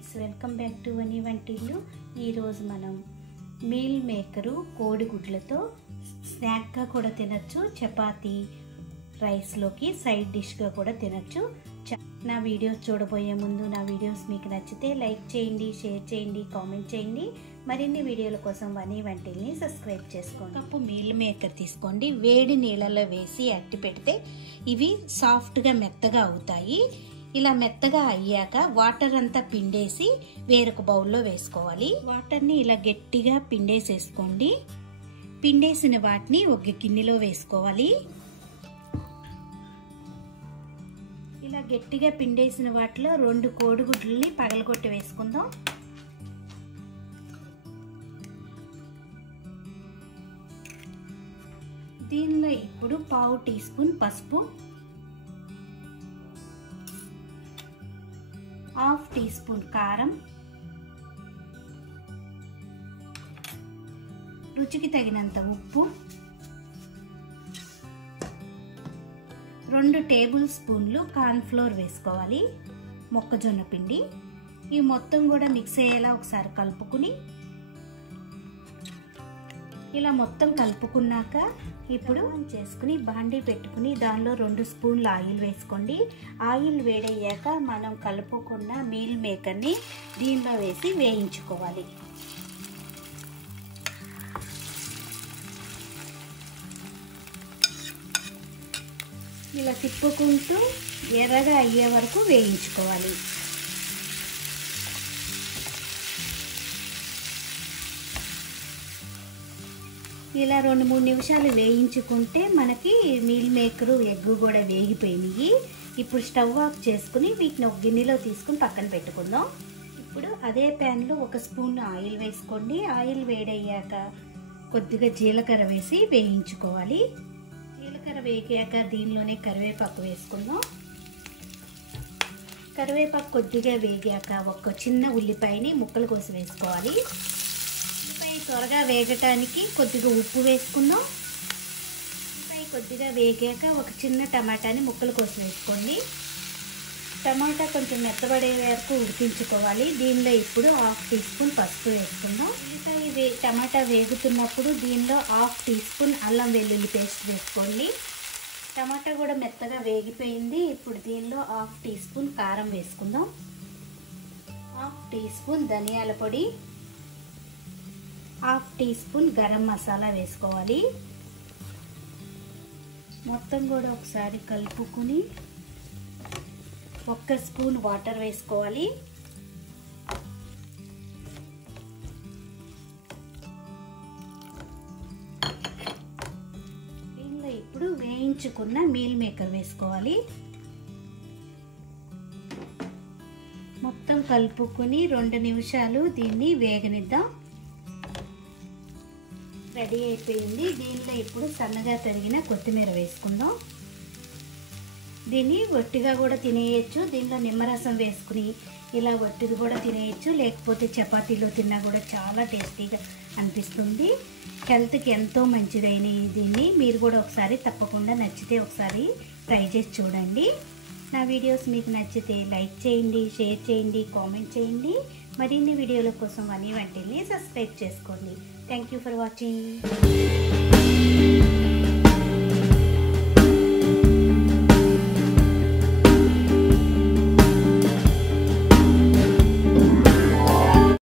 Friends, welcome back to వని వంటిల్లు. ఈరోజు మనం మీల్ మేకరు కోడిగుడ్లతో స్నాక్గా కూడా తినచ్చు, చపాతీ రైస్లోకి సైడ్ డిష్గా కూడా తినచ్చు. నా వీడియోస్ చూడబోయే ముందు నా వీడియోస్ మీకు నచ్చితే లైక్ చేయండి, షేర్ చేయండి, కామెంట్ చేయండి. మరిన్ని వీడియోల కోసం వని వంటిల్ని సబ్స్క్రైబ్ చేసుకోండి. కప్పు మీల్ మేకర్ తీసుకోండి. వేడి నీళ్ళలో వేసి అట్టి పెడితే ఇవి సాఫ్ట్గా మెత్తగా అవుతాయి. ఇలా మెత్తగా అయ్యాక వాటర్ అంతా పిండేసి వేరొక బౌల్లో వేసుకోవాలి. వాటర్ని ఇలా గట్టిగా పిండేసేసుకోండి. పిండేసిన వాటిని ఒక గిన్నెలో వేసుకోవాలి. ఇలా గట్టిగా పిండేసిన వాటిలో 2 కోడిగుడ్లని పగలగొట్టి వేసుకుందాం. దీనిలో ఇప్పుడు 1/2 టీ స్పూన్ పసుపు, 1/2 టీ స్పూన్ కారం, రుచికి తగినంత ఉప్పు, 2 టేబుల్ స్పూన్లు కార్న్ ఫ్లోర్ వేసుకోవాలి. మొక్కజొన్న పిండి. ఇవి మొత్తం కూడా మిక్స్ అయ్యేలా ఒకసారి కలుపుకుని, ఇలా మొత్తం కలుపుకున్నాక ఇప్పుడు చేసుకుని బాండీ పెట్టుకుని దానిలో 2 స్పూన్ల ఆయిల్ వేసుకోండి. ఆయిల్ వేడయ్యాక మనం కలుపుకున్న మీల్ మేకర్ని దీనిలో వేసి వేయించుకోవాలి. ఇలా తిప్పుకుంటూ ఎర్రగా అయ్యే వరకు వేయించుకోవాలి. ఇలా 2-3 నిమిషాలు వేయించుకుంటే మనకి మీల్ మేకరు ఎగ్ కూడా వేగిపోయినాయి. ఇప్పుడు స్టవ్ ఆఫ్ చేసుకుని వీటిని ఒక గిన్నెలో తీసుకుని పక్కన పెట్టుకుందాం. ఇప్పుడు అదే ప్యాన్లో 1 స్పూన్ ఆయిల్ వేసుకోండి. ఆయిల్ వేడయ్యాక కొద్దిగా జీలకర్ర వేసి వేయించుకోవాలి. జీలకర్ర వేగాక దీనిలోనే కరివేపాకు వేసుకుందాం. కరివేపాకు కొద్దిగా వేగాక ఒక చిన్న ఉల్లిపాయని ముక్కలు కోసి వేసుకోవాలి. త్వరగా వేగటానికి కొద్దిగా ఉప్పు వేసుకుందాం. ఉల్లిపాయ కొద్దిగా వేగాక ఒక చిన్న టమాటాని ముక్కలు కోసి వేసుకోండి. టమాటా కొంచెం మెత్తబడే వరకు ఉడికించుకోవాలి. దీనిలో ఇప్పుడు 1/2 టీ స్పూన్ పసుపు వేసుకుందాం. ఉల్లిపాయ టమాటా వేగుతున్నప్పుడు దీనిలో 1/2 టీ స్పూన్ అల్లం వెల్లుల్లి పేస్ట్ వేసుకోండి. టమాటా కూడా మెత్తగా వేగిపోయింది. ఇప్పుడు దీనిలో 1/2 టీ స్పూన్ కారం వేసుకుందాం. 1/2 టీ స్పూన్ ధనియాల పొడి, 1/2 టీ స్పూన్ గరం మసాలా వేసుకోవాలి. మొత్తం కూడా ఒకసారి కలుపుకుని 1 స్పూన్ వాటర్ వేసుకోవాలి. దీనిలో ఇప్పుడు వేయించుకున్న మీల్ మేకర్ వేసుకోవాలి. మొత్తం కలుపుకుని 2 నిమిషాలు దీన్ని వేగనిద్దాం. రెడీ అయిపోయింది. దీనిలో ఇప్పుడు సన్నగా తరిగిన కొత్తిమీర వేసుకుందాం. దీన్ని వట్టిగా కూడా తినేయచ్చు. దీనిలో నిమ్మరసం వేసుకుని ఇలా వట్టిది కూడా తినేయచ్చు, లేకపోతే చపాతీలో తిన్నా కూడా చాలా టేస్టీగా అనిపిస్తుంది. హెల్త్కి ఎంతో మంచిదైన దీన్ని మీరు కూడా ఒకసారి తప్పకుండా నచ్చితే ఒకసారి ట్రై చేసి చూడండి. నా వీడియోస్ మీకు నచ్చితే లైక్ చేయండి, షేర్ చేయండి, కామెంట్ చేయండి. మరిన్ని వీడియోల కోసం వని వంటిల్ని సబ్స్క్రైబ్ చేసుకోండి. Thank you for watching.